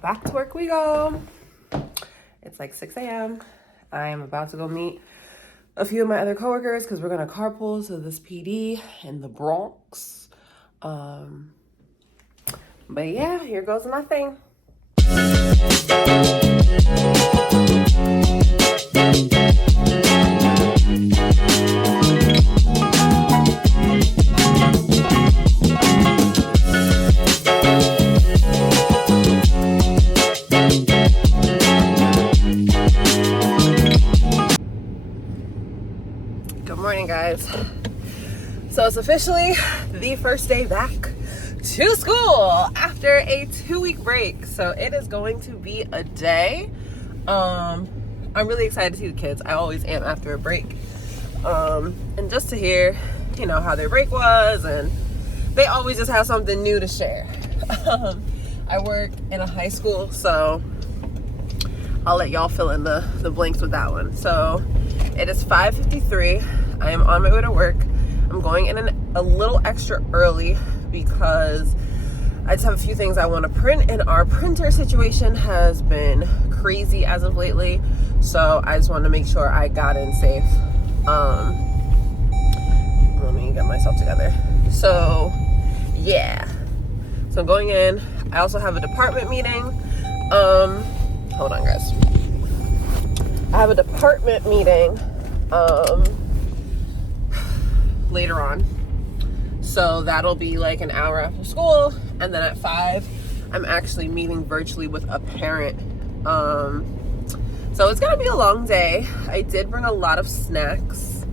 back to work we go. It's like 6 a.m. I am about to go meet a few of my other coworkers because we're gonna carpool to this PD in the Bronx. But yeah, here goes my thing. Good morning, guys. So it's officially the first day back to school after a 2-week break. So it is going to be a day. I'm really excited to see the kids. I always am after a break. And just to hear, how their break was, and they always just have something new to share. I work in a high school, so I'll let y'all fill in the blanks with that one. So it is 5:53. I am on my way to work. I'm going in a little extra early because I just have a few things I want to print, and our printer situation has been crazy as of lately. So I just wanted to make sure I got in safe. Let me get myself together. So yeah. So I'm going in. I also have a department meeting. Hold on, guys. I have a department meeting later on. So that'll be like an hour after school. And then at 5, I'm actually meeting virtually with a parent. So it's gonna be a long day. I did bring a lot of snacks.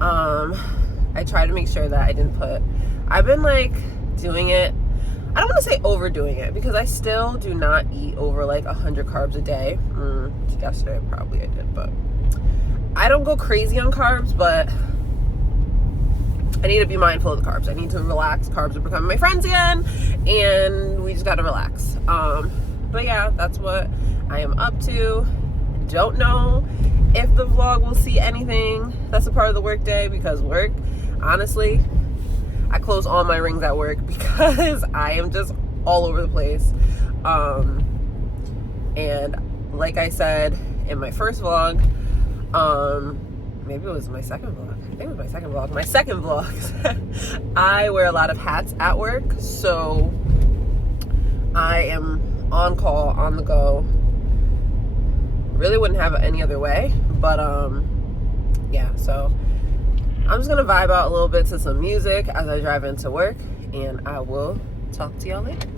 I tried to make sure that I've been doing it. I don't want to say overdoing it because I still do not eat over 100 carbs a day. Yesterday probably I did, but I don't go crazy on carbs, but I need to be mindful of the carbs. I need to relax. Carbs are becoming my friends again, and we just got to relax. But yeah, that's what I am up to. Don't know if the vlog will see anything that's a part of the work day, because work, honestly, I close all my rings at work because I am just all over the place. And like I said in my first vlog, maybe it was my second vlog. I think it was my second vlog. My second vlog, I wear a lot of hats at work, so I am on call, on the go. Really wouldn't have it any other way, but yeah, so I'm just gonna vibe out a little bit to some music as I drive into work, and I will talk to y'all later.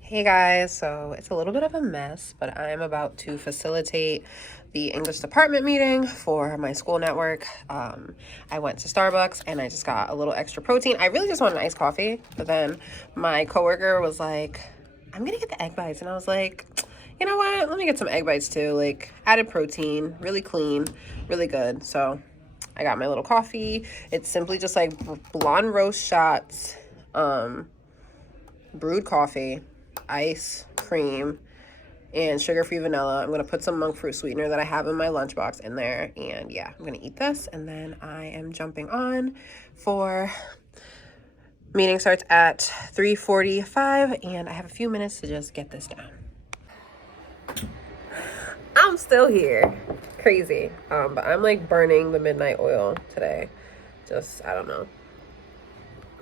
Hey guys, so it's a little bit of a mess, but I'm about to facilitate the English department meeting for my school network. I went to Starbucks and I just got a little extra protein. I really just wanted an iced coffee, but then my coworker was like, I'm gonna get the egg bites. And I was like, you know what? Let me get some egg bites too. Added protein, really clean, really good. So I got my little coffee. It's simply just blonde roast shots, brewed coffee, ice, cream, and sugar-free vanilla. I'm gonna put some monk fruit sweetener that I have in my lunchbox in there, and yeah, I'm gonna eat this, and then I am jumping on for meeting. Starts at 3:45, and I have a few minutes to just get this down. I'm still here, crazy, but I'm burning the midnight oil today. Just, I don't know.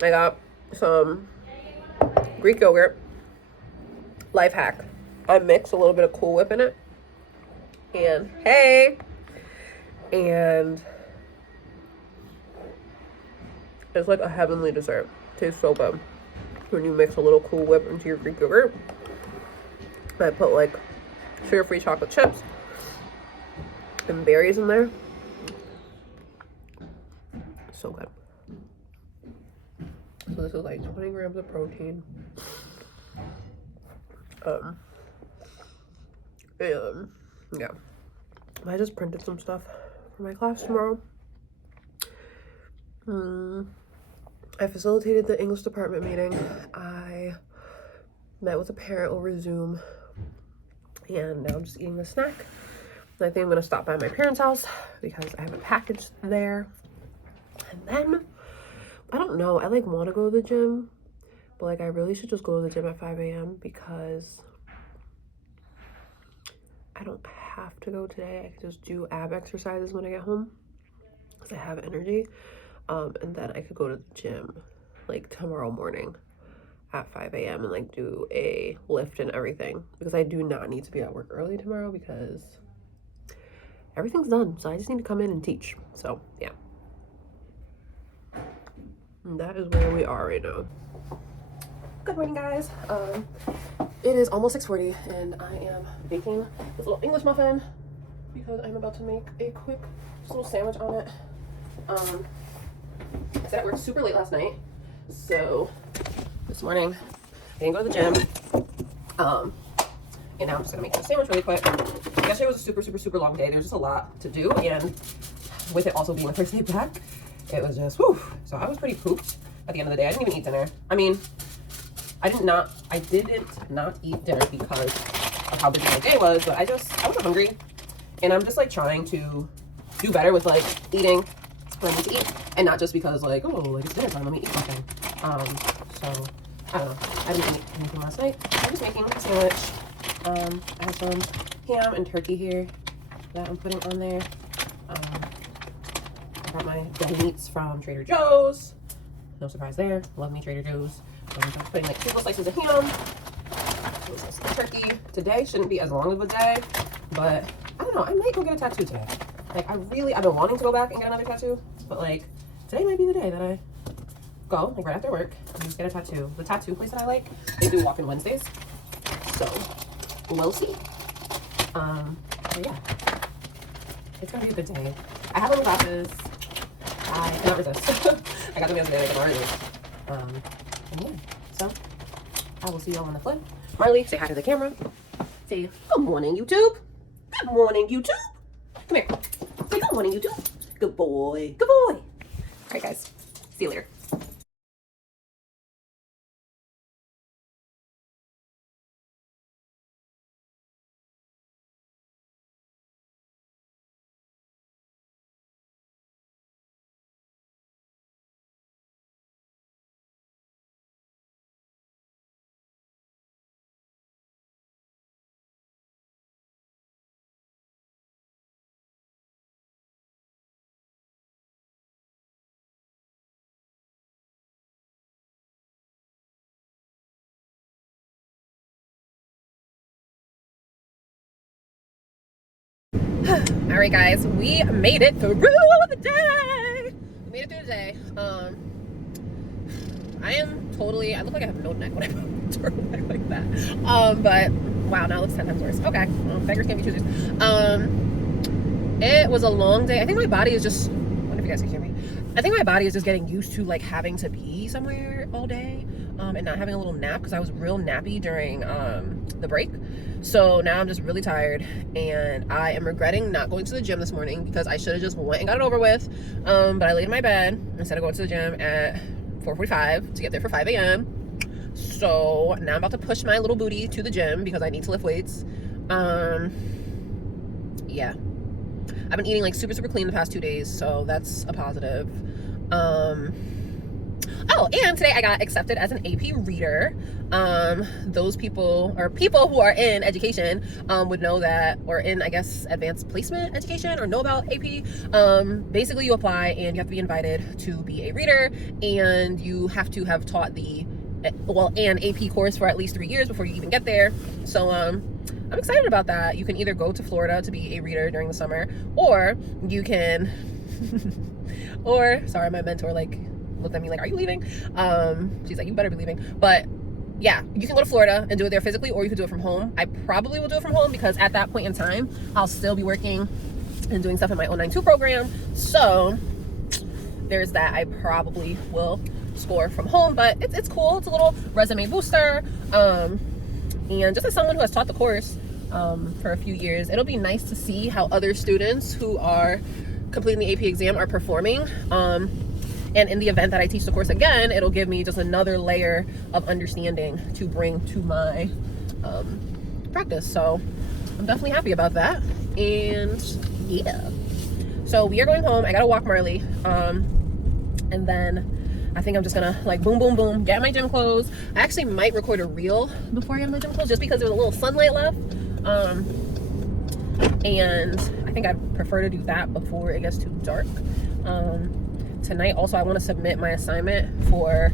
I got some Greek yogurt. Life hack. I mix a little bit of Cool Whip in it. And it's like a heavenly dessert. Tastes so good. When you mix a little Cool Whip into your Greek yogurt. I put sugar-free chocolate chips and berries in there. So good. So this is 20 grams of protein. And yeah, I just printed some stuff for my class tomorrow. I facilitated the English department meeting. I met with a parent over Zoom, and now I'm just eating a snack. And I think I'm gonna stop by my parents' house because I have a package there. And then, I don't know, I like want to go to the gym, but like I really should just go to the gym at 5 a.m. because I don't have to go today. I can just do ab exercises when I get home because I have energy. And then I could go to the gym like tomorrow morning at 5 a.m. and like do a lift and everything, because I do not need to be at work early tomorrow because everything's done. So I just need to come in and teach. So yeah, and that is where we are right now. Good morning, guys. It is almost 6:40 and I am baking this little English muffin because I'm about to make a quick just little sandwich on it. I said I worked super late last night, so this morning I didn't go to the gym. And now I'm just gonna make a sandwich really quick. Yesterday was a super long day. There was just a lot to do, and with it also being the first day back, it was just whew. So I was pretty pooped at the end of the day. I didn't even eat dinner. I mean, I didn't not eat dinner because of how busy my day was, but I wasn't hungry, and I'm just like trying to do better with like eating when I need to eat, and not just because like, oh, like it's dinner time, let me eat something. So I don't know. I didn't eat anything last night. I'm just making a sandwich. I have some ham and turkey here that I'm putting on there. I got my deli meats from Trader Joe's. No surprise there. Love me Trader Joe's. So I'm just putting like 2 little slices of ham. 2 slices of turkey. Today shouldn't be as long of a day, but I don't know. I might go get a tattoo today. Like I've been wanting to go back and get another tattoo, but like today might be the day that I go, like right after work, and just get a tattoo. The tattoo place that I like, they do walk-in Wednesdays, so we'll see. But yeah, it's gonna be a good day. I have on glasses. I cannot resist. I got them yesterday, like already. And yeah, so I will see y'all on the flip. Marley, say hi to the camera. Say good morning, YouTube. Good morning, YouTube. Come here. Say good morning, YouTube. Good boy. Good boy. All right, guys. See you later. All right, guys, we made it through the day. We made it through the day. I look like I have no neck when I put a turtleneck like that. But wow, now it looks 10 times worse. Okay, well, beggars can't be choosers. It was a long day. I think my body is just, I wonder if you guys can hear me. I think my body is just getting used to like having to be somewhere all day, and not having a little nap, because I was real nappy during the break. So now I'm just really tired, and I am regretting not going to the gym this morning because I should have just went and got it over with. But I laid in my bed instead of going to the gym at 4:45 to get there for 5 a.m. So now I'm about to push my little booty to the gym because I need to lift weights. Yeah, I've been eating like super clean the past 2 days, so that's a positive. Oh, and today I got accepted as an AP reader. Those people, or people who are in education, would know that, or in, I guess, advanced placement education, or know about AP. Basically you apply and you have to be invited to be a reader, and you have to have taught an AP course for at least 3 years before you even get there. So, I'm excited about that. You can either go to Florida to be a reader during the summer, or you can, sorry, my mentor like looked at me like, are you leaving? She's like, you better be leaving. But yeah, you can go to Florida and do it there physically, or you can do it from home. I probably will do it from home because at that point in time, I'll still be working and doing stuff in my 092 program. So there's that. I probably will score from home, but it's cool. It's a little resume booster. And just as someone who has taught the course for a few years, it'll be nice to see how other students who are completing the AP exam are performing. And in the event that I teach the course again, it'll give me just another layer of understanding to bring to my practice. So I'm definitely happy about that. And yeah, so we are going home. I gotta walk Marley, and then I think I'm just gonna like boom boom boom get my gym clothes. I actually might record a reel before I get my gym clothes, just because there's a little sunlight left, and I think I'd prefer to do that before it gets too dark. Tonight also I want to submit my assignment for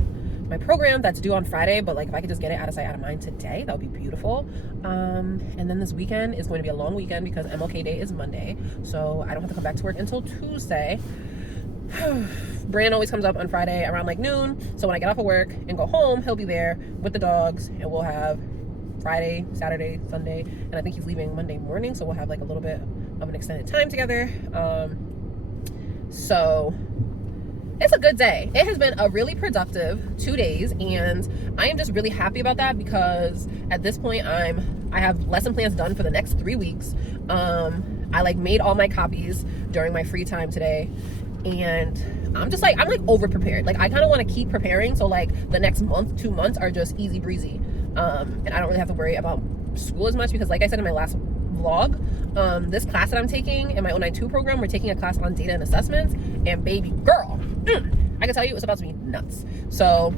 my program that's due on Friday, but like if I could just get it out of sight out of mind today, that would be beautiful. And then this weekend is going to be a long weekend because MLK Day is Monday, so I don't have to come back to work until Tuesday. Brand always comes up on Friday around like noon, so when I get off of work and go home, he'll be there with the dogs, and we'll have Friday, Saturday, Sunday, and I think he's leaving Monday morning, so we'll have like a little bit of an extended time together. So it's a good day. It has been a really productive 2 days, and I am just really happy about that because at this point I have lesson plans done for the next 3 weeks. I like made all my copies during my free time today, and I'm over prepared. Like I kind of want to keep preparing, so like the next month, 2 months are just easy breezy, and I don't really have to worry about school as much because, like I said in my last vlog, this class that I'm taking in my 092 program, we're taking a class on data and assessments, and baby girl, I can tell you it's about to be nuts. So,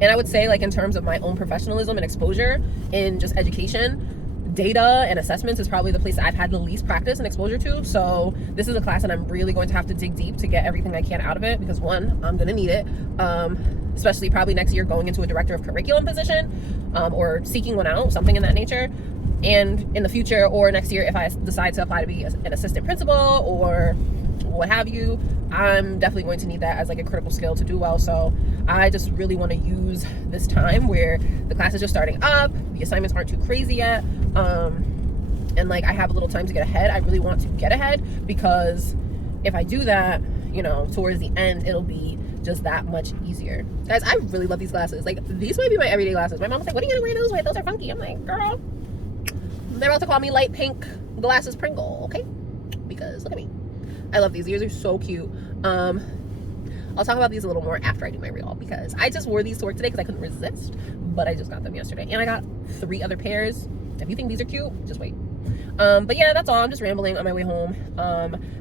and I would say like in terms of my own professionalism and exposure in just education, data and assessments is probably the place that I've had the least practice and exposure to. So this is a class that I'm really going to have to dig deep to get everything I can out of it, because one, I'm gonna need it, especially probably next year going into a director of curriculum position, or seeking one out, something in that nature. And in the future or next year, if I decide to apply to be an assistant principal or what have you, I'm definitely going to need that as like a critical skill to do well. So I just really want to use this time where the class is just starting up, the assignments aren't too crazy yet, and like I have a little time to get ahead. I really want to get ahead, because if I do that, you know, towards the end, it'll be just that much easier. Guys, I really love these glasses. Like these might be my everyday glasses. My mom was like, what are you gonna wear those with? Those are funky. I'm like, girl, they're about to call me light pink glasses Pringle, okay? Because look at me. I love these. These are so cute. I'll talk about these a little more after I do my reel, because I just wore these to work today because I couldn't resist, but I just got them yesterday. And I got 3 other pairs. If you think these are cute, just wait. But yeah, that's all. I'm just rambling on my way home.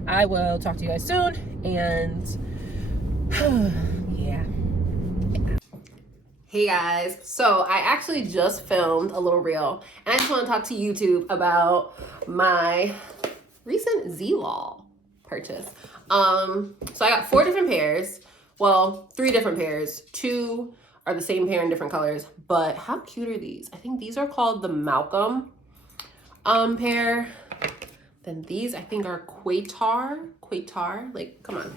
I will talk to you guys soon, and yeah. Hey guys, so I actually just filmed a little reel, and I just want to talk to YouTube about my recent Z-Law purchase. So I got 4 different pairs. Well, 3 different pairs. 2 are the same pair in different colors, but how cute are these? I think these are called the Malcolm pair. Then these I think are Quatar. Like, come on.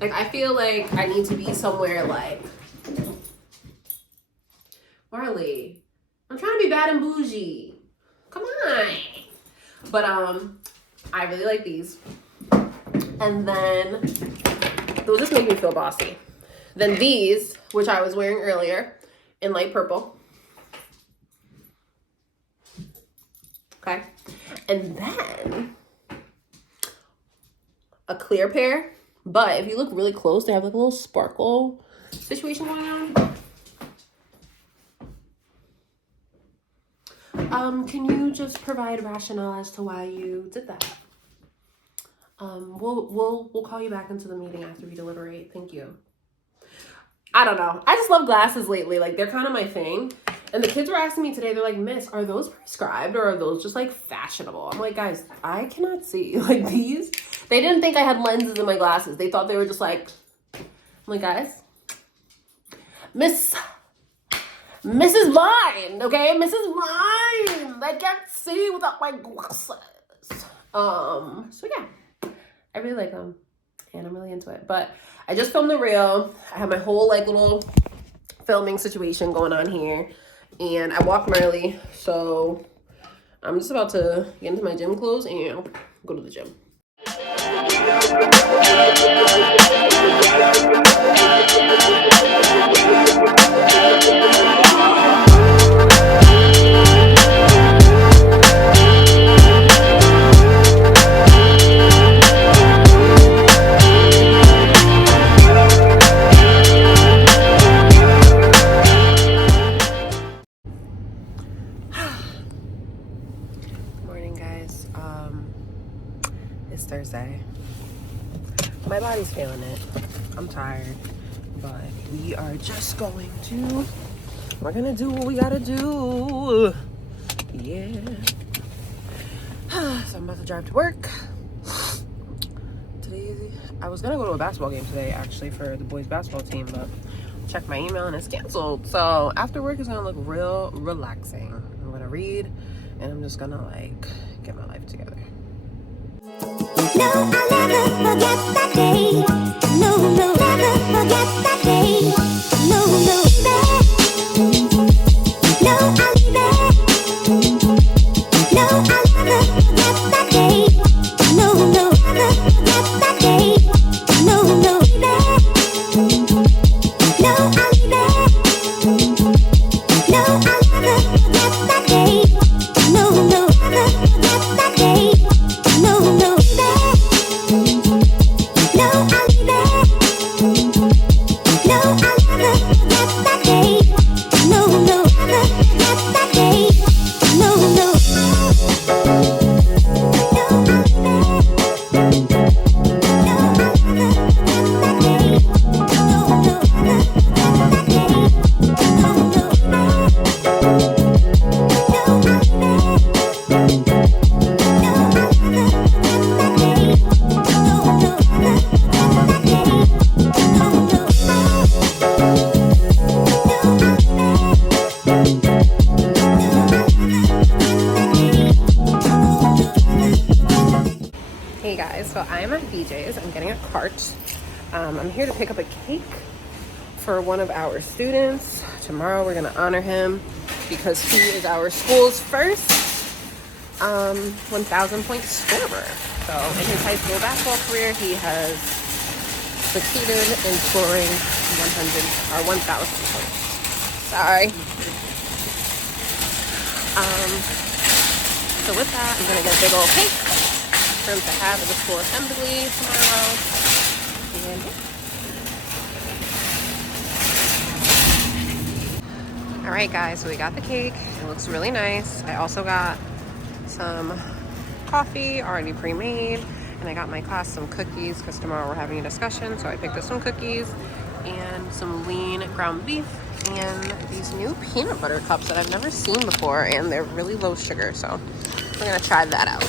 Like, I feel like I need to be somewhere like Marley. I'm trying to be bad and bougie. Come on. But I really like these. And then they'll just make me feel bossy. Then these, which I was wearing earlier in light purple. Okay. And then a clear pair. But if you look really close, they have like a little sparkle situation going on. Can you just provide a rationale as to why you did that? We'll call you back into the meeting after we deliberate. Thank you. I don't know. I just love glasses lately. Like, they're kind of my thing. And the kids were asking me today, they're like, Miss, are those prescribed or are those just like fashionable? I'm like, guys, I cannot see. Like, these, they didn't think I had lenses in my glasses. They thought they were just like, I'm like, guys, Mrs. Blind, okay? Mrs. Blind. I can't see without my glasses. So yeah, I really like them and I'm really into it. But I just filmed the reel. I have my whole like little filming situation going on here, and I walked Marley, so I'm just about to get into my gym clothes and go to the gym. My body's feeling it. I'm tired, but we are just going to, we're gonna do what we gotta do. Yeah. So I'm about to drive to work. Today, I was gonna go to a basketball game today, actually, for the boys basketball team, but checked my email and it's canceled. So after work is gonna look real relaxing. I'm gonna read and I'm just gonna like get my life together. No, I'll never forget that day. No, no, never forget that day. No, no, there. No, I'll be there. No, I'll never forget that day. No, no, never forget that day. No, no, there. No, I'll be there. No, I'll never forget that day. No, no, never forget that day. No, no, there. No, I'll be there. No, I'll never forget that day. No, no, never forget that day. No, no. Hey guys, so I am at BJ's. I'm getting a cart. I'm here to pick up a cake for one of our students. Tomorrow we're gonna honor him because he is our school's first 1,000 point scorer. So in his high school basketball career, he has succeeded in scoring 100 or 1,000 points. Sorry. So with that, I'm gonna get a big old cake for him to have at the school assembly tomorrow. And all right guys, so we got the cake. It looks really nice. I also got some coffee already pre-made, and I got my class some cookies because tomorrow we're having a discussion. So I picked up some cookies and some lean ground beef and these new peanut butter cups that I've never seen before, and they're really low sugar, so we're gonna try that out.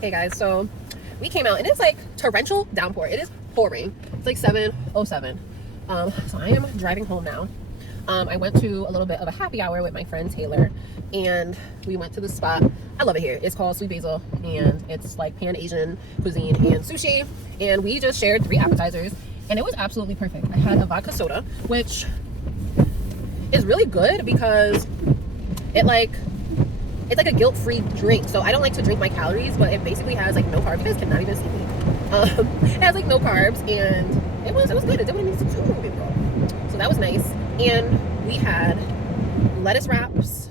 Hey guys, so we came out and it's like torrential downpour. It is pouring. It's like 7:07. So I am driving home now. I went to a little bit of a happy hour with my friend Taylor, and we went to the spot. I love it here. It's called Sweet Basil, and it's like Pan Asian cuisine and sushi. And we just shared 3 appetizers, and it was absolutely perfect. I had a vodka soda, which is really good because it's like a guilt-free drink. So I don't like to drink my calories, but it basically has like no carbs. You guys cannot even see me. It has like no carbs, and it was good. It did what it needs to do, baby girl. So that was nice. And we had lettuce wraps,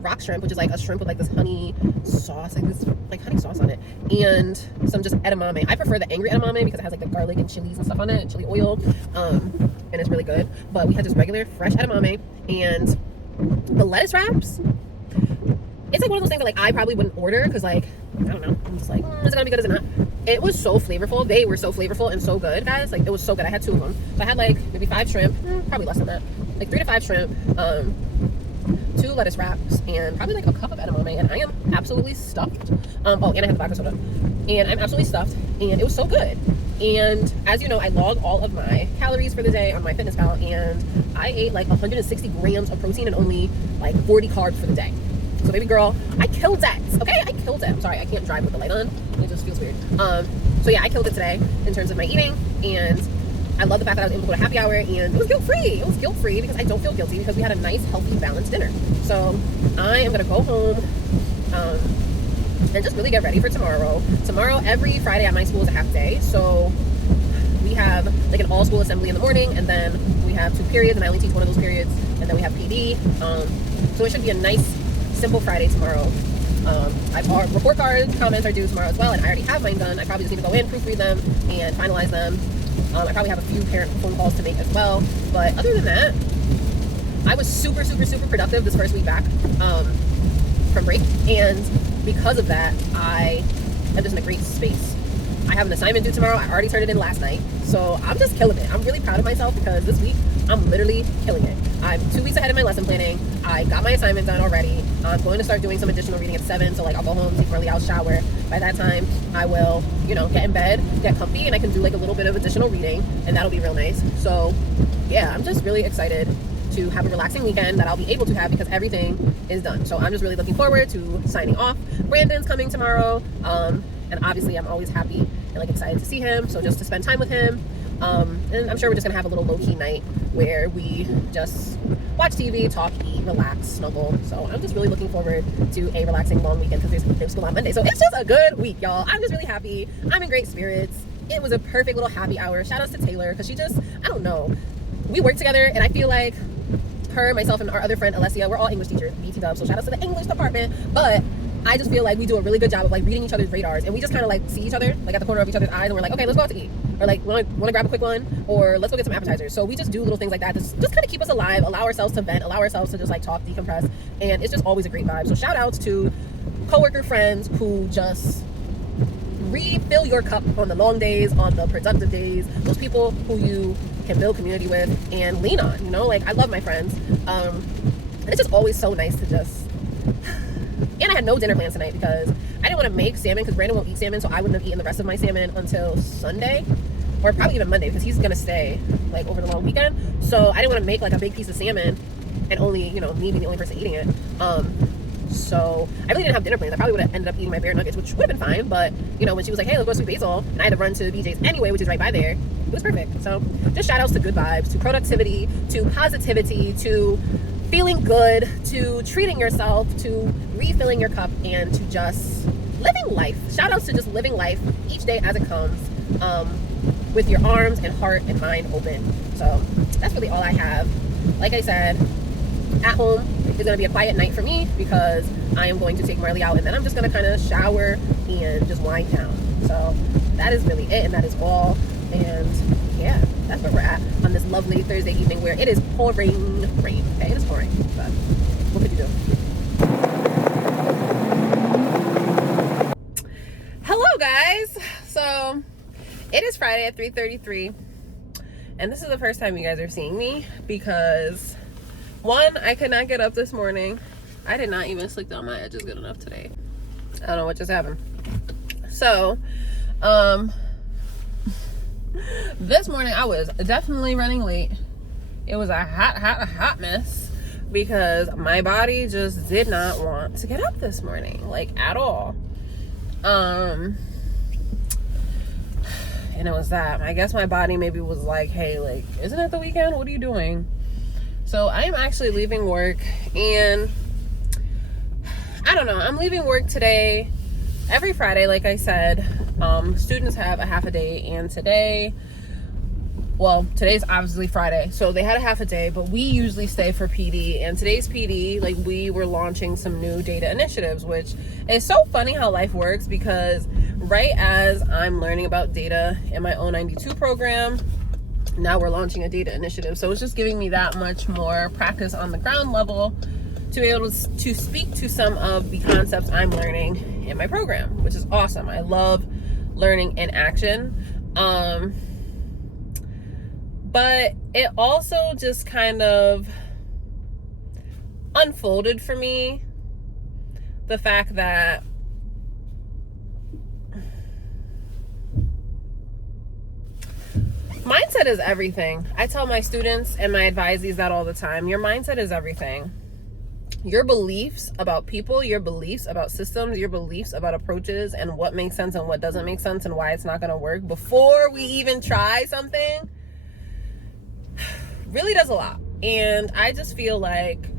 rock shrimp, which is like a shrimp with like this honey sauce, like this like honey sauce on it, and some just edamame. I prefer the angry edamame because it has like the garlic and chilies and stuff on it, and chili oil, and it's really good. But we had just regular fresh edamame, and the lettuce wraps, it's like one of those things that like I probably wouldn't order because like I don't know, I'm just like is it gonna be good, is it not? It was so flavorful. They were so flavorful and so good, guys. Like it was so good. I had 2 of them. So I had like maybe 5 shrimp, probably less than that, like 3 to 5 shrimp, 2 lettuce wraps, and probably like a cup of edamame, and I am absolutely stuffed. Oh, and I had the vodka soda, and I'm absolutely stuffed, and it was so good. And as you know, I log all of my calories for the day on my fitness pal, and I ate like 160 grams of protein and only like 40 carbs for the day. So baby girl, I killed it. Okay, I killed it. I'm sorry, I can't drive with the light on. It just feels weird. So yeah, I killed it today in terms of my eating, and I love the fact that I was able to go to happy hour, and it was guilt-free. It was guilt-free because I don't feel guilty because we had a nice, healthy, balanced dinner. So I am gonna go home and just really get ready for tomorrow. Tomorrow, every Friday at my school is a half day. So we have like an all-school assembly in the morning, and then we have 2 periods, and I only teach one of those periods, and then we have PD. So it should be a nice, simple Friday tomorrow. Our report card comments are due tomorrow as well, and I already have mine done. I probably just need to go in, proofread them, and finalize them. I probably have a few parent phone calls to make as well. But other than that, I was super productive this first week back from break, and because of that, I am just in a great space. I have an assignment due tomorrow. I already turned it in last night, so I'm just killing it. I'm really proud of myself because this week I'm literally killing it. I'm 2 weeks ahead of my lesson planning. I got my assignment done already. I'm going to start doing some additional reading at 7, so like I'll go home, take an early out shower. By that time, I will, get in bed, get comfy, and I can do like a little bit of additional reading, and that'll be real nice. So yeah, I'm just really excited to have a relaxing weekend that I'll be able to have because everything is done. So I'm just really looking forward to signing off. Brandon's coming tomorrow, and obviously I'm always happy and like excited to see him, so just to spend time with him. And I'm sure we're just gonna have a little low-key night where we just watch TV, talk, eat, relax, snuggle. So I'm just really looking forward to a relaxing long weekend because there's school on Monday. So it's just a good week, y'all. I'm just really happy. I'm in great spirits. It was a perfect little happy hour. Shout outs to Taylor because she just, I don't know, we work together, and I feel like her, myself, and our other friend Alessia, we're all English teachers, BT Dub, so shout outs to the English department. But I just feel like we do a really good job of like reading each other's radars, and we just kind of like see each other like at the corner of each other's eyes, and we're like, okay, let's go out to eat, or like want to grab a quick one, or let's go get some appetizers. So we just do little things like that to just kind of keep us alive, allow ourselves to vent, allow ourselves to just like talk, decompress, and it's just always a great vibe. So shout outs to coworker friends who just refill your cup on the long days, on the productive days, those people who you can build community with and lean on, like I love my friends. And it's just always so nice to just, and I had no dinner plans tonight because I didn't want to make salmon because Brandon won't eat salmon, so I wouldn't have eaten the rest of my salmon until Sunday, or probably even Monday, because he's gonna stay like over the long weekend. So I didn't want to make like a big piece of salmon and only, me being the only person eating it. So I really didn't have dinner plans. I probably would have ended up eating my bear nuggets, which would have been fine, but when she was like, hey, let's go to Sweet Basil, and I had to run to BJ's anyway, which is right by there, it was perfect. So just shout outs to good vibes, to productivity, to positivity, to feeling good, to treating yourself, to refilling your cup, and to just living life. Shout outs to just living life each day as it comes, with your arms and heart and mind open. So that's really all I have. Like I said, at home is going to be a quiet night for me because I am going to take Marley out, and then I'm just going to kind of shower and just wind down. So that is really it, and that is all. And yeah, that's where we're at on this lovely Thursday evening where it is pouring rain. Okay, it is pouring, but what could you do? Hello guys. So it is Friday at 3:33, and this is the first time you guys are seeing me because one, I could not get up this morning. I did not even slick down my edges good enough today. I don't know what just happened. So this morning I was definitely running late. It was a hot mess because my body just did not want to get up this morning, like at all. And it was that. I guess my body maybe was like, hey, like, isn't it the weekend? What are you doing? So I am actually leaving work, and I don't know, I'm leaving work today. Every Friday, like I said, students have a half a day, and today's obviously Friday, so they had a half a day, but we usually stay for PD, and today's PD, like, we were launching some new data initiatives, which is so funny how life works, because right as I'm learning about data in my 092 program, now we're launching a data initiative. So it's just giving me that much more practice on the ground level to be able to speak to some of the concepts I'm learning in my program, which is awesome. I love learning in action. But it also just kind of unfolded for me the fact that mindset is everything. I tell my students and my advisees that all the time. Your mindset is everything. Your beliefs about people, your beliefs about systems, your beliefs about approaches and what makes sense and what doesn't make sense and why it's not going to work before we even try something really does a lot. And I just feel like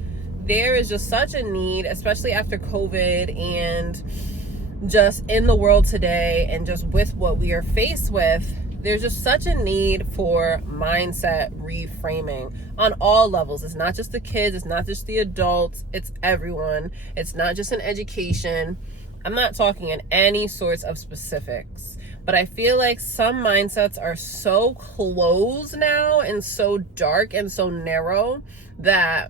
there is just such a need, especially after COVID and just in the world today and just with what we are faced with, There's just such a need for mindset reframing on all levels. It's not just the kids, it's not just the adults, it's everyone. It's not just in education. I'm not talking in any sorts of specifics, but I feel like some mindsets are so closed now and so dark and so narrow that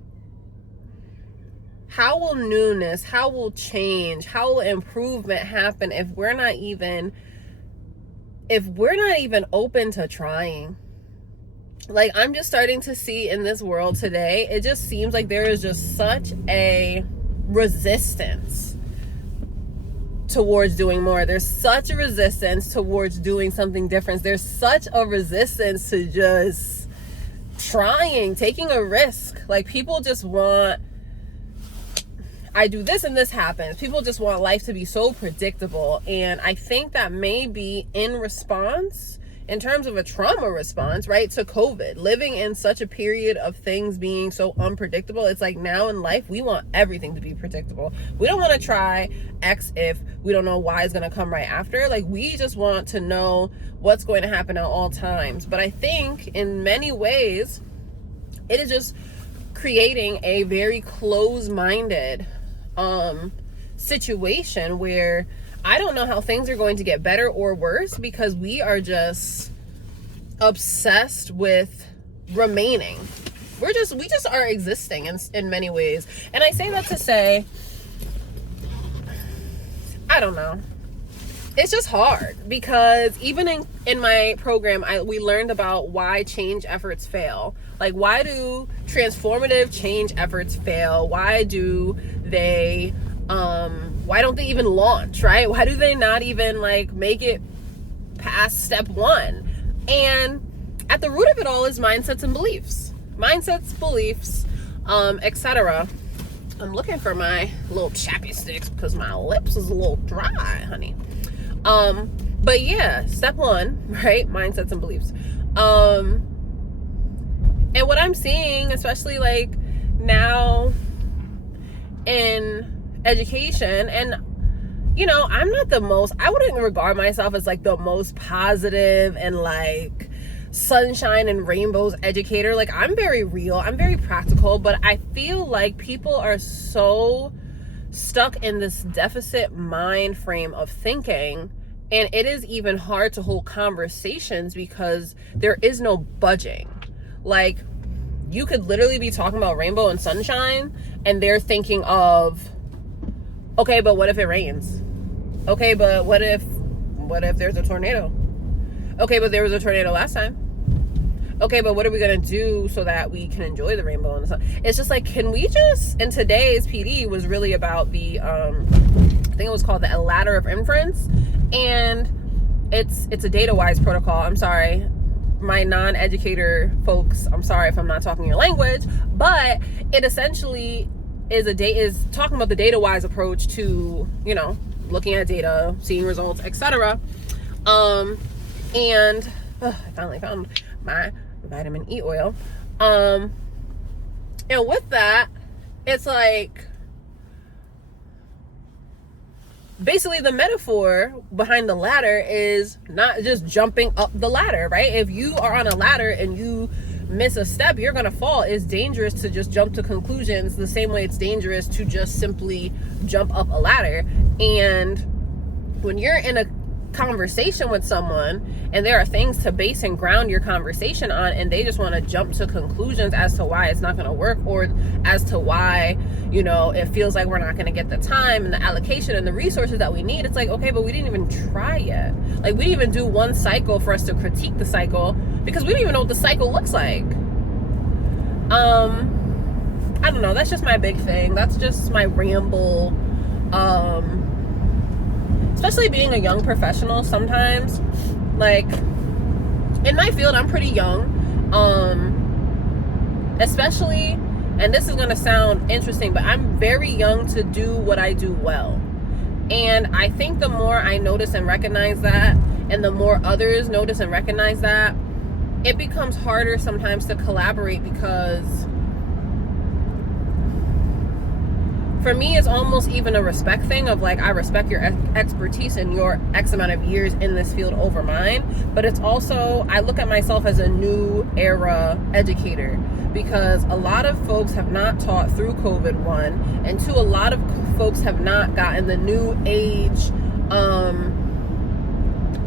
how will newness, how will change, how will improvement happen if we're not even open to trying? Like, I'm just starting to see in this world today, it just seems like there is just such a resistance towards doing more. There's such a resistance towards doing something different. There's such a resistance to just trying, taking a risk. Like, people just want, I do this and this happens. People just want life to be so predictable. And I think that maybe in response, in terms of a trauma response, right, to COVID, living in such a period of things being so unpredictable, it's like now in life, we want everything to be predictable. We don't want to try X if we don't know Y is going to come right after. Like, we just want to know what's going to happen at all times. But I think in many ways, it is just creating a very closed-minded situation where I don't know how things are going to get better or worse, because we are just obsessed with remaining. We just are existing in many ways. And I say that to say, I don't know. It's just hard, because even in my program, we learned about why change efforts fail. Like, why do transformative change efforts fail? Why do they why don't they even launch, right? Why do they not even like make it past step one? And at the root of it all is mindsets and beliefs. Mindsets, beliefs, etc. I'm looking for my little chappy sticks because my lips is a little dry, honey. But yeah, step one, right? Mindsets and beliefs. And what I'm seeing, especially like now in education, and you know, I wouldn't regard myself as like the most positive and like sunshine and rainbows educator. Like, I'm very real, I'm very practical, but I feel like people are so stuck in this deficit mind frame of thinking, and it is even hard to hold conversations because there is no budging. Like, you could literally be talking about rainbow and sunshine and they're thinking of, okay, but what if it rains? Okay, but what if there's a tornado? Okay, but there was a tornado last time. Okay, but what are we gonna do so that we can enjoy the rainbow and the sun? It's just like, can we just, and today's PD was really about the, I think it was called the ladder of inference, and it's a data-wise protocol. I'm sorry, my non-educator folks, I'm sorry if I'm not talking your language, but it essentially is talking about the data-wise approach to, you know, looking at data, seeing results, etc. And I finally found my vitamin E oil. And with that, it's like, basically the metaphor behind the ladder is not just jumping up the ladder, right? If you are on a ladder and you miss a step, you're gonna fall. It's dangerous to just jump to conclusions the same way it's dangerous to just simply jump up a ladder. And when you're in a conversation with someone and there are things to base and ground your conversation on, and they just want to jump to conclusions as to why it's not going to work, or as to why, you know, it feels like we're not going to get the time and the allocation and the resources that we need, it's like, okay, but we didn't even try yet. Like, we didn't even do one cycle for us to critique the cycle, because we don't even know what the cycle looks like. I don't know, that's just my big thing. That's just my ramble. Especially being a young professional, sometimes, like, in my field, I'm pretty young, especially, and this is going to sound interesting, but I'm very young to do what I do well. And I think the more I notice and recognize that, and the more others notice and recognize that, it becomes harder sometimes to collaborate, because for me, it's almost even a respect thing of like, I respect your expertise and your X amount of years in this field over mine. But it's also, I look at myself as a new era educator, because a lot of folks have not taught through COVID, one, and two, a lot of folks have not gotten the new age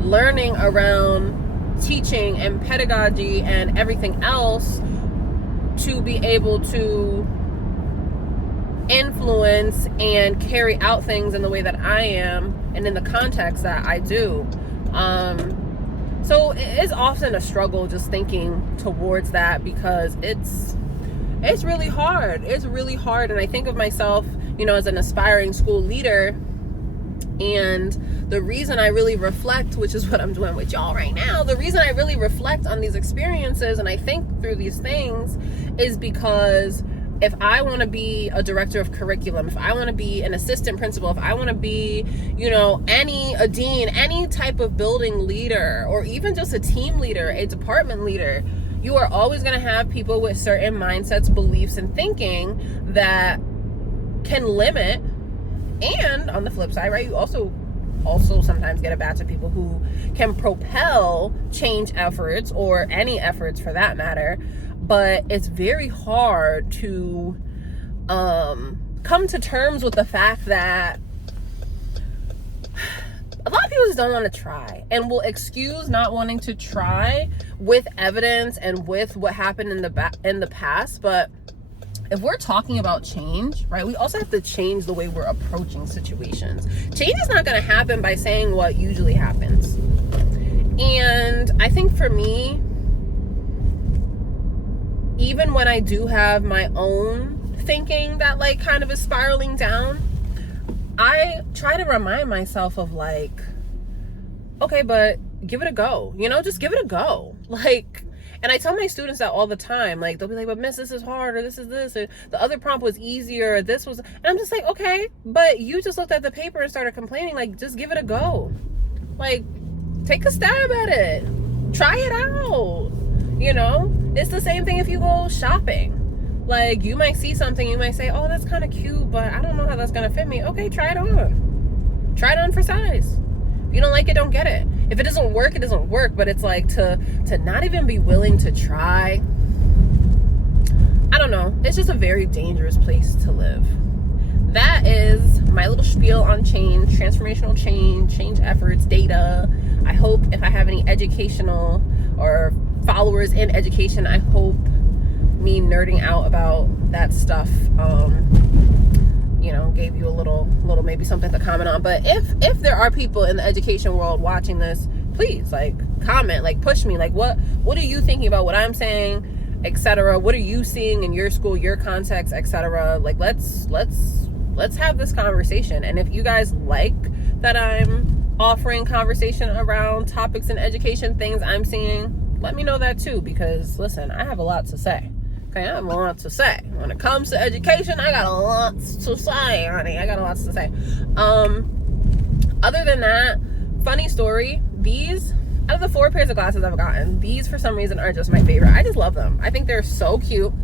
learning around teaching and pedagogy and everything else to be able to influence and carry out things in the way that I am and in the context that I do. So it's often a struggle just thinking towards that, because it's really hard. It's really hard. And I think of myself, you know, as an aspiring school leader, and the reason I really reflect, which is what I'm doing with y'all right now, the reason I really reflect on these experiences and I think through these things is because if I want to be a director of curriculum, if I want to be an assistant principal, if I want to be, you know, a dean, any type of building leader, or even just a team leader, a department leader, you are always going to have people with certain mindsets, beliefs, and thinking that can limit. And on the flip side, right, you also sometimes get a batch of people who can propel change efforts, or any efforts for that matter. But it's very hard to come to terms with the fact that a lot of people just don't want to try, and will excuse not wanting to try with evidence and with what happened in the past. But if we're talking about change, right, we also have to change the way we're approaching situations. Change is not going to happen by saying what usually happens. And I think for me, even when I do have my own thinking that like kind of is spiraling down, I try to remind myself of like, okay, but give it a go, you know, just give it a go. Like, and I tell my students that all the time. Like, they'll be like, but miss, this is hard, or this is this, or the other prompt was easier, or this was, and I'm just like, okay, but you just looked at the paper and started complaining. Like, just give it a go. Like, take a stab at it. Try it out. You know? It's the same thing if you go shopping. Like, you might see something, you might say, oh, that's kind of cute, but I don't know how that's going to fit me. Okay, try it on. Try it on for size. If you don't like it, don't get it. If it doesn't work, it doesn't work. But it's like to not even be willing to try. I don't know. It's just a very dangerous place to live. That is my little spiel on change, transformational change efforts, data. I hope if I have any educational or followers in education, I hope me nerding out about that stuff you know, gave you a little maybe something to comment on. But if there are people in the education world watching this, please like comment, like push me, like what are you thinking about what I'm saying, etc. What are you seeing in your school, your context, etc. Like let's have this conversation. And if you guys like that I'm offering conversation around topics in education, things I'm seeing, let me know that too, because listen, I have a lot to say. Okay, I have a lot to say. When it comes to education, I got a lot to say, honey. I got a lot to say. Other than that, funny story, these, out of the 4 pairs of glasses I've gotten, these for some reason are just my favorite. I just love them. I think they're so cute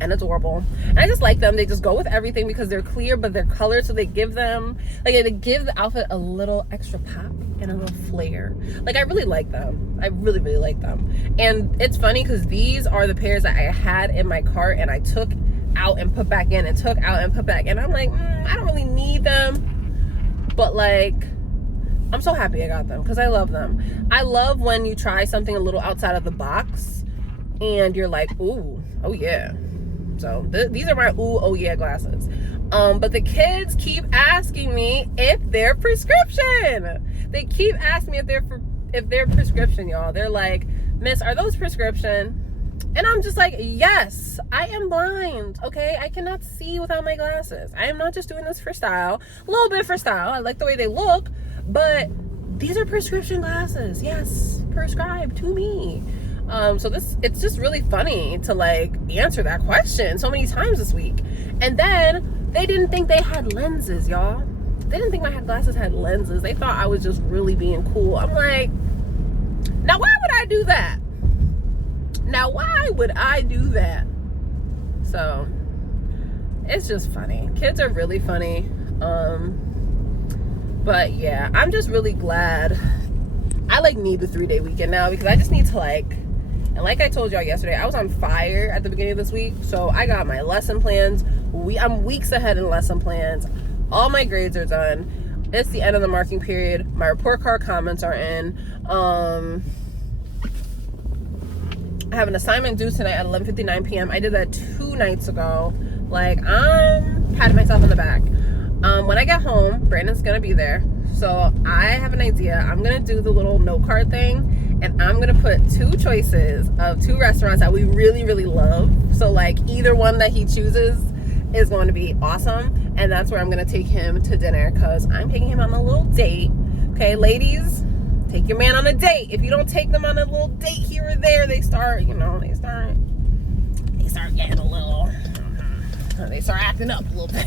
and adorable. And I just like them. They just go with everything because they're clear, but they're colored, so they give them, like, they give the outfit a little extra pop and a little flair. Like, I really like them. I really, really like them. And it's funny because these are the pairs that I had in my cart and I took out and put back in and took out and put back in. I'm like, I don't really need them. But, like, I'm so happy I got them because I love them. I love when you try something a little outside of the box and you're like, ooh, oh yeah. So these are my ooh, oh yeah glasses. But the kids keep asking me if they're prescription. They keep asking me if they're prescription, y'all. They're like, Miss, are those prescription? And I'm just like, yes, I am blind, okay? I cannot see without my glasses. I am not just doing this for style. A little bit for style. I like the way they look, but these are prescription glasses. Yes, prescribed to me. So it's just really funny to like answer that question so many times this week. And then they didn't think they had lenses, y'all. They didn't think my glasses had lenses. They thought I was just really being cool. I'm like, now why would I do that? Now why would I do that? So it's just funny. Kids are really funny. But yeah, I'm just really glad I like need the 3-day weekend now, because I just need to and like I told y'all yesterday, I was on fire at the beginning of this week. So I got my lesson plans. I'm weeks ahead in lesson plans. All my grades are done. It's the end of the marking period. My report card comments are in. I have an assignment due tonight at 11:59 p.m. I did that 2 nights ago. Like, I'm patting myself on the back. When I get home, Brandon's gonna be there. So I have an idea. I'm gonna do the little note card thing, and I'm gonna put 2 choices of 2 restaurants that we really, really love. So like either one that he chooses is going to be awesome. And that's where I'm gonna take him to dinner, because I'm taking him on a little date. Okay, ladies, take your man on a date. If you don't take them on a little date here or there, they start getting a little, they start acting up a little bit.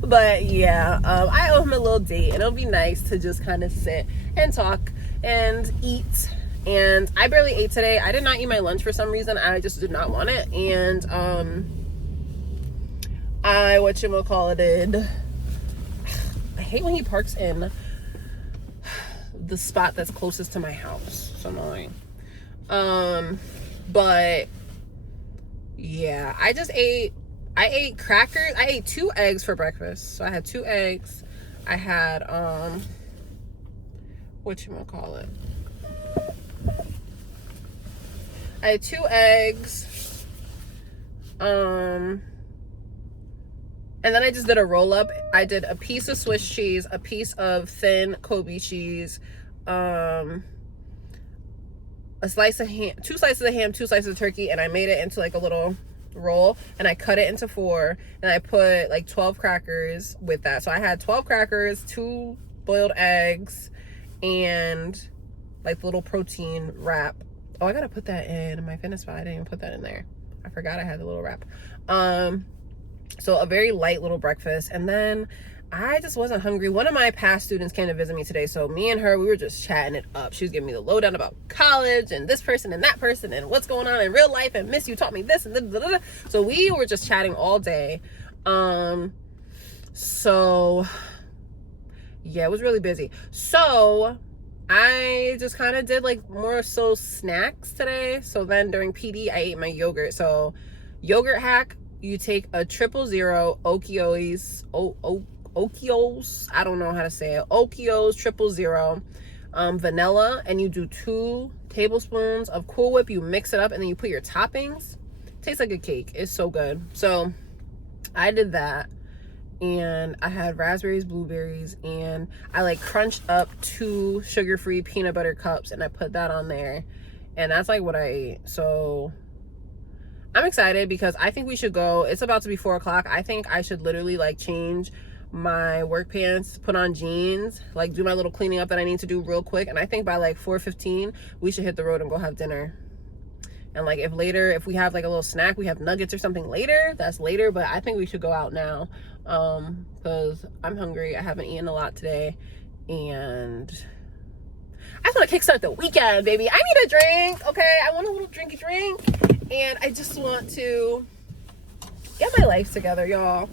But yeah, I owe him a little date, and it'll be nice to just kind of sit and talk and eat. And I barely ate today. I did not eat my lunch for some reason. I just did not want it. And I hate when he parks in the spot that's closest to my house. So annoying. But yeah, I ate crackers. I ate 2 eggs for breakfast. So I had 2 eggs. I had I had 2 eggs. And then I just did a roll up. I did a piece of Swiss cheese, a piece of thin Kobe cheese, a slice of ham, 2 slices of ham, 2 slices of turkey, and I made it into like a little roll, and I cut it into 4, and I put like 12 crackers with that. So I had 12 crackers, 2 boiled eggs, and like the little protein wrap. Oh, I gotta put that in my fitness spot. I didn't even put that in there. I forgot I had the little wrap. So a very light little breakfast, and then I just wasn't hungry. One of my past students came to visit me today, so me and her, we were just chatting it up. She was giving me the lowdown about college and this person and that person and what's going on in real life, and Miss, you taught me this and blah. So we were just chatting all day. So yeah, it was really busy. So I just kind of did like more so snacks today. So then during PD, I ate my yogurt. So yogurt hack, you take a 000 Okios, I don't know how to say it, Okios 000 vanilla, and you do 2 tablespoons of Cool Whip. You mix it up, and then you put your toppings. Tastes like a cake. It's so good. So I did that, and I had raspberries, blueberries, and I like crunched up 2 sugar-free peanut butter cups, and I put that on there, and that's like what I ate. So I'm excited because I think we should go. It's about to be 4 o'clock. I think I should literally like change my work pants, put on jeans, like do my little cleaning up that I need to do real quick. And I think by like 4:15, we should hit the road and go have dinner. And like if we have like a little snack, we have nuggets or something later, that's later. But I think we should go out now, because I'm hungry. I haven't eaten a lot today, and I just want to kickstart the weekend, baby. I need a drink, okay? I want a little drinky drink, and I just want to get my life together, y'all.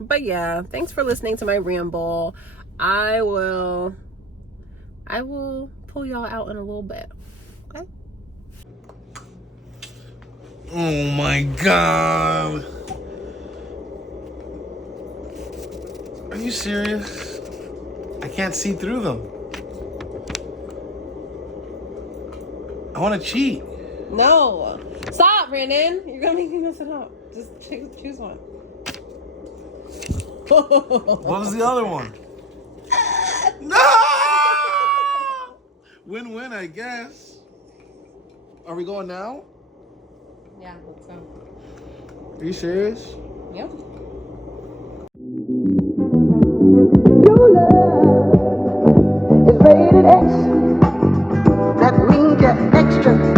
But yeah, thanks for listening to my ramble. I will pull y'all out in a little bit, okay? Oh my God. Are you serious? I can't see through them. I want to cheat. No. Stop, Brandon. You're going to make me mess it up. Just choose one. What was the other one? No! Win-win, I guess. Are we going now? Yeah, let's go. Are you serious? Yep. Your love is rated X. That means you're extraordinary.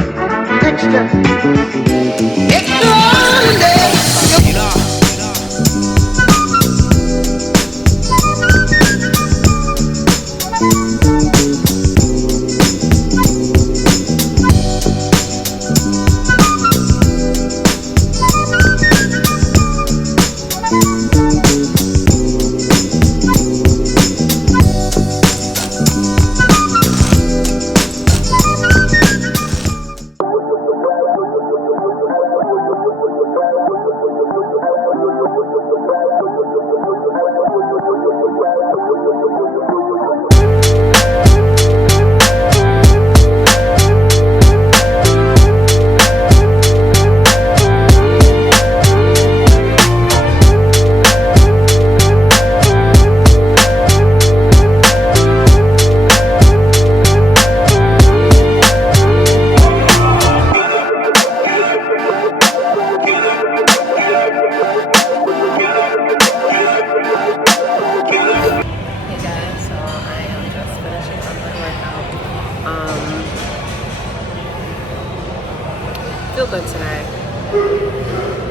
Feel good today.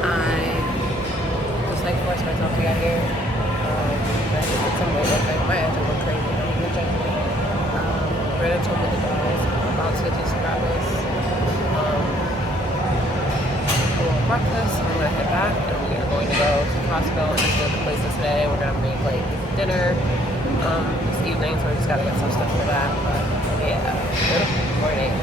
I just like forced myself to get here. I just did some weight lifting. My eyes look crazy. I'm in the gym. Brandon told me the guys I'm about to just grab us a little breakfast. I'm gonna head back and we are going to go to Costco and just go to places today. We're gonna make like dinner this evening, so I just gotta get some stuff for that. But yeah, good morning.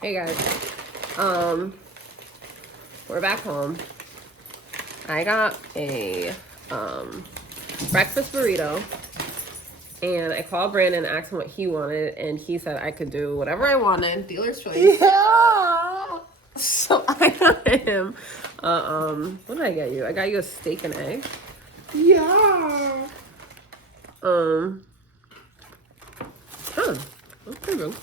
Hey guys, we're back home. I got a breakfast burrito, and I called Brandon, asked him what he wanted, and he said I could do whatever I wanted, dealer's choice. Yeah. So I got him, what did I get you? I got you a steak and egg. Yeah. Huh, that's pretty good.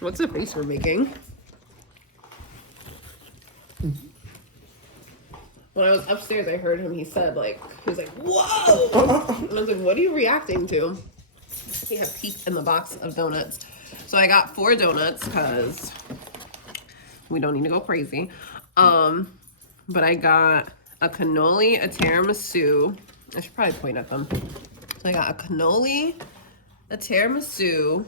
What's the face we're making? When I was upstairs, I heard him. He said, like, he was like, "Whoa!" And I was like, "What are you reacting to?" He had peeked in the box of donuts, so I got 4 donuts because we don't need to go crazy. But I got a cannoli, a tiramisu. I should probably point at them. So I got a cannoli, a tiramisu.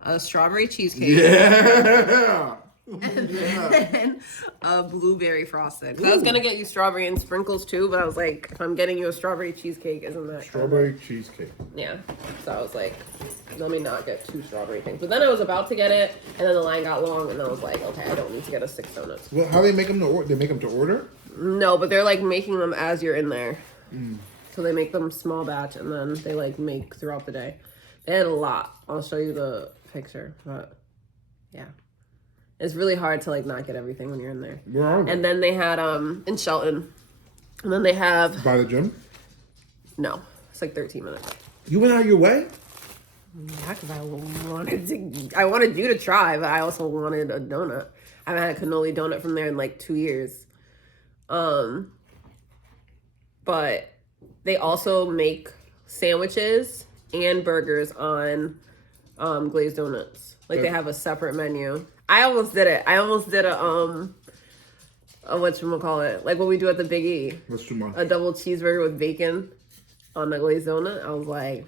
A strawberry cheesecake, Yeah. and then a blueberry frosted. 'Cause I was gonna get you strawberry and sprinkles too, but I was like, if I'm getting you a strawberry cheesecake, isn't that Strawberry cheesecake. Yeah. So I was like, let me not get 2 strawberry things. But then I was about to get it, and then the line got long, and I was like, okay, I don't need to get a 6 donuts. Well, how they make them to order? They make them to order? No, but they're like making them as you're in there. So they make them small batch, and then they like make throughout the day. They had a lot. I'll show you the picture, but yeah. It's really hard to like not get everything when you're in there. Where are they? And then they had in Shelton. And then they have By the gym? no, it's like 13 minutes. You went out of your way? Yeah, because I wanted you to try, but I also wanted a donut. I haven't had a cannoli donut from there in like 2 years. But they also make sandwiches and burgers on glazed donuts. Like they have a separate menu. I almost did it. I almost did a whatchamacallit, like what we do at the Big E. That's too much. A double cheeseburger with bacon on the glazed donut. I was like,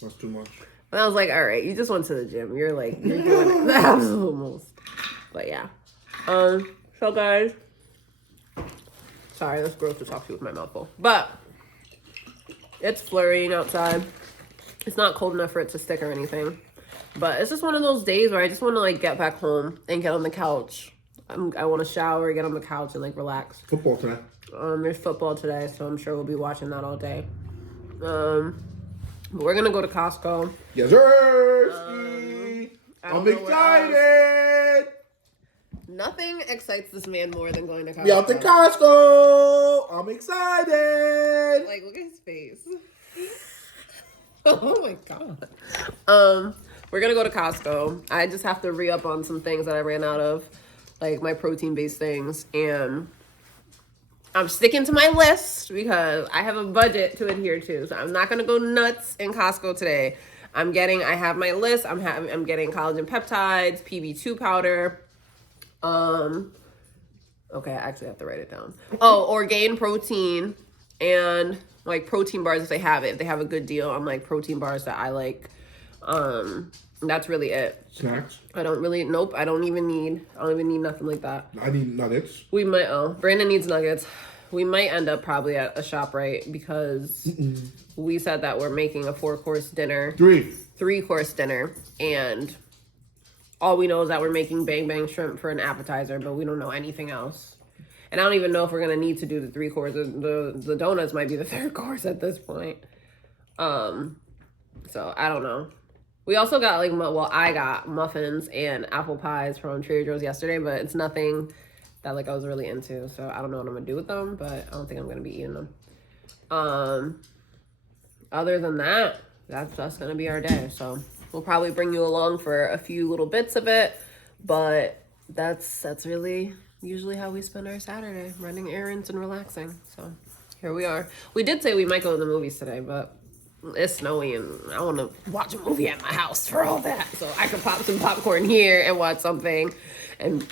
That's too much. and I was like, all right, you just went to the gym. You're like, you're doing it the absolute most. But yeah. So guys, sorry, that's gross to talk to with my mouth full. But it's flurrying outside. It's not cold enough for it to stick or anything. But it's just one of those days where I just want to like get back home and get on the couch. I want to shower, get on the couch, and like relax. Football today. There's football today, so I'm sure we'll be watching that all day. But we're gonna go to Costco. Yes, sir. I'm excited. Nothing excites this man more than going to Costco. We out to Costco. I'm excited. Like, look at his face. Oh my god. We're gonna go to Costco. I just have to re-up on some things that I ran out of, like my protein-based things, and I'm sticking to my list because I have a budget to adhere to. So I'm not gonna go nuts in Costco today. I have my list. I'm getting collagen peptides, PB2 powder. Okay, I actually have to write it down. Oh, Orgain protein and like protein bars if they have it. If they have a good deal on like protein bars that I like. That's really it. Snacks. I don't even need nothing like that. I need nuggets. We might, Brandon needs nuggets. We might end up probably at a ShopRite because we said that we're making a 4-course dinner. 3-course dinner. And all we know is that we're making bang bang shrimp for an appetizer, but we don't know anything else. And I don't even know if we're going to need to do the 3 courses. The donuts might be the 3rd course at this point. So I don't know. We also got like, well, I got muffins and apple pies from Trader Joe's yesterday, but it's nothing that like I was really into. So I don't know what I'm gonna do with them, but I don't think I'm gonna be eating them. Other than that, that's gonna be our day. So we'll probably bring you along for a few little bits of it, but that's really usually how we spend our Saturday, running errands and relaxing. So here we are. We did say we might go to the movies today, but it's snowy and I want to watch a movie at my house for all that. So I could pop some popcorn here and watch something and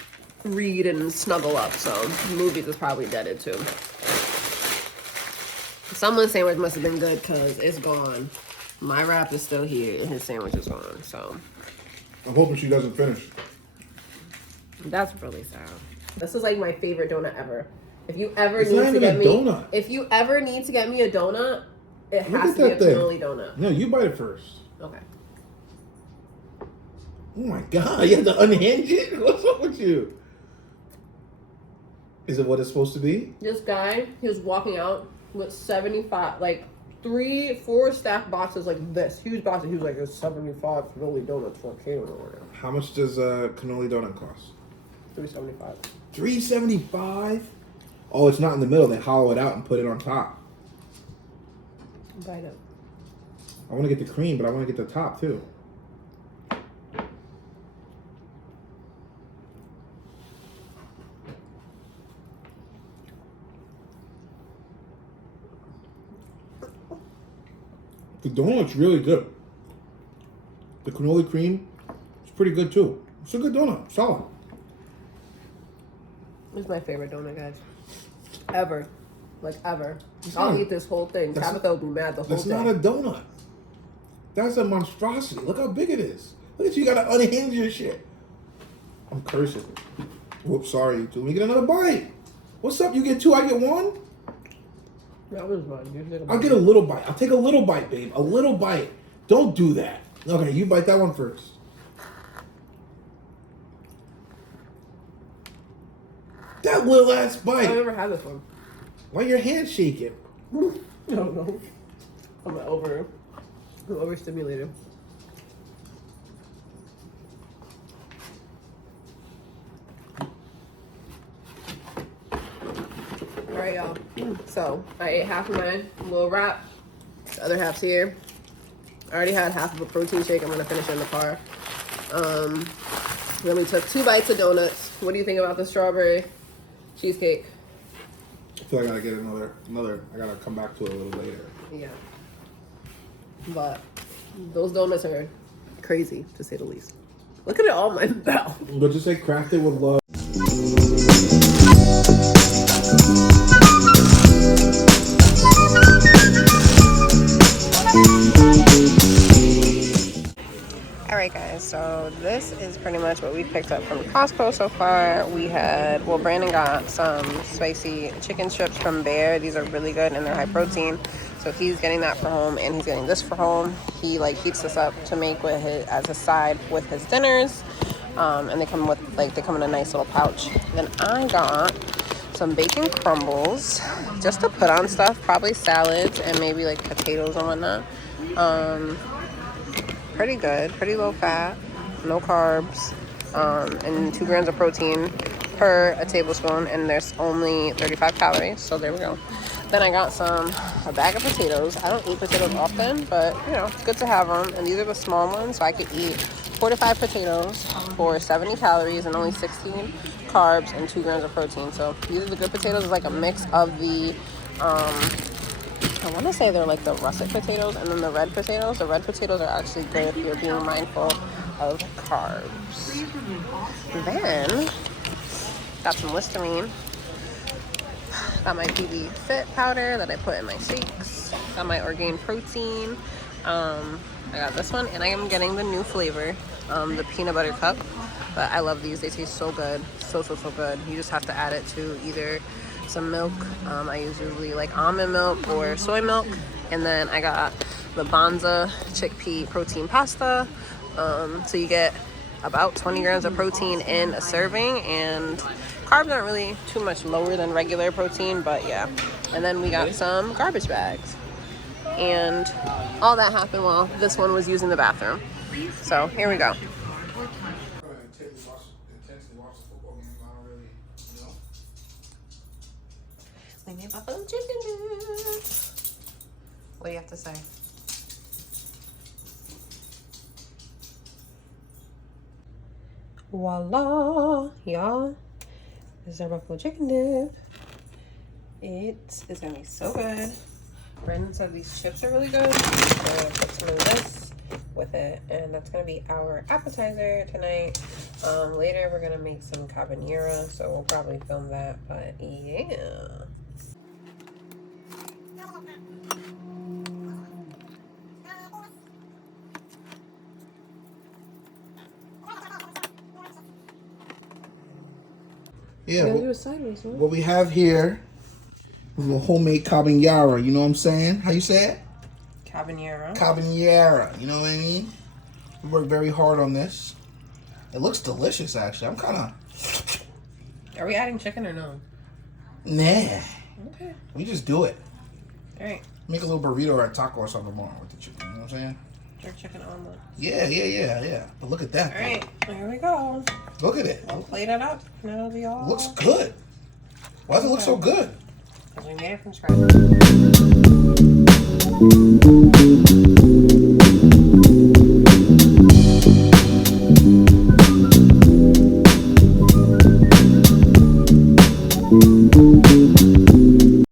read and snuggle up. So movies is probably deaded too. Someone's sandwich must have been good because it's gone. My wrap is still here and his sandwich is gone. So I'm hoping she doesn't finish. that's really sad. This is like my favorite donut ever. If you ever It's need not to even get a me, donut. if you ever need to get me a donut, it Look has at to be a that thing. cannoli donut. No, you bite it first. Okay. Oh my god, you have to unhinge it? What's up with you? Is it what it's supposed to be? This guy, he was walking out with 75, like 3-4 stacked boxes like this. Huge boxes. He was like, it's 75 cannoli donuts for a catering order. How much does a cannoli donut cost? $3.75. $3.75? Oh, it's not in the middle. They hollow it out and put it on top. Bite it. I want to get the cream, but I want to get the top too. The donut's really good. The cannoli cream is pretty good too. It's a good donut. Solid. This is my favorite donut, guys. Ever. Like, ever. It's I'll not- eat this whole thing. that's- Tabitha will be mad the whole That's day. not a donut. That's a monstrosity. Look how big it is. Look at you, gotta unhinge your shit. I'm cursing. Whoops, sorry. Let me get another bite. What's up? You get two, I get one? That was mine. You did I'll get a little bite. I'll take a little bite, babe. A little bite. Don't do that. Okay, you bite that one first. That little ass I've bite. never had this one. Why your hand shaking? I don't know. I'm overstimulated. Alright, y'all. So, I ate half of my little wrap. The other half's here. I already had half of a protein shake. I'm going to finish it in the car. Then we took 2 bites of donuts. What do you think about the strawberry cheesecake? I feel like I gotta get another. I gotta come back to it a little later. Yeah. But those donuts are crazy, to say the least. Look at it all my mouth. But just say crafted with love. Alright guys, so this is pretty much what we picked up from Costco so far. We had, well, Brandon got some spicy chicken strips from Bear. These are really good and they're high protein. So he's getting that for home and he's getting this for home. He like heats this up to make with his, as a side with his dinners. And they come with, like, they come in a nice little pouch. Then I got some bacon crumbles just to put on stuff, probably salads and maybe like potatoes and whatnot. Pretty good, pretty low fat, no carbs, and 2 grams of protein per a tablespoon, and there's only 35 calories, so there we go. Then I got a bag of potatoes. I don't eat potatoes often, but you know, it's good to have them, and these are the small ones, so I could eat 4 to 5 potatoes for 70 calories and only 16 carbs and 2 grams of protein. So these are the good potatoes. It's like a mix of the I want to say they're like the russet potatoes and then the red potatoes. The red potatoes are actually good if you're being mindful of carbs. Then, got some Listerine. Got my PB Fit powder that I put in my shakes. Got my Orgain protein. I got this one, and I am getting the new flavor, the peanut butter cup. But I love these. They taste so good. So good. You just have to add it to either some milk. I usually like almond milk or soy milk. And then I got the Banza chickpea protein pasta. So you get about 20 grams of protein in a serving, and carbs aren't really too much lower than regular protein, but yeah. And then we got some garbage bags. And all that happened while this one was using the bathroom. So here we go. We need buffalo chicken nuggets. What do you have to say? Voila, y'all. This is our buffalo chicken dip. It is gonna be so good. Brandon said these chips are really good. So I'm gonna put some of this with it, and that's gonna be our appetizer tonight. Later we're gonna make some carbonara, so we'll probably film that. But yeah. Yeah, We're gonna do it sideways, huh? what we have here is a homemade carbonara. You know what I'm saying? How you say it? Carbonara. Carbonara. You know what I mean? We worked very hard on this. It looks delicious, actually. I'm kind of... Are we adding chicken or no? Nah. Okay. We just do it. All right. Make a little burrito or a taco or something tomorrow with the chicken. You know what I'm saying? Jerk chicken omelet. Yeah. But look at that. All right. Here we go. Look at it. We'll plate it up, and it'll be all. Looks good. Why does it look so good? Because we made it from scratch.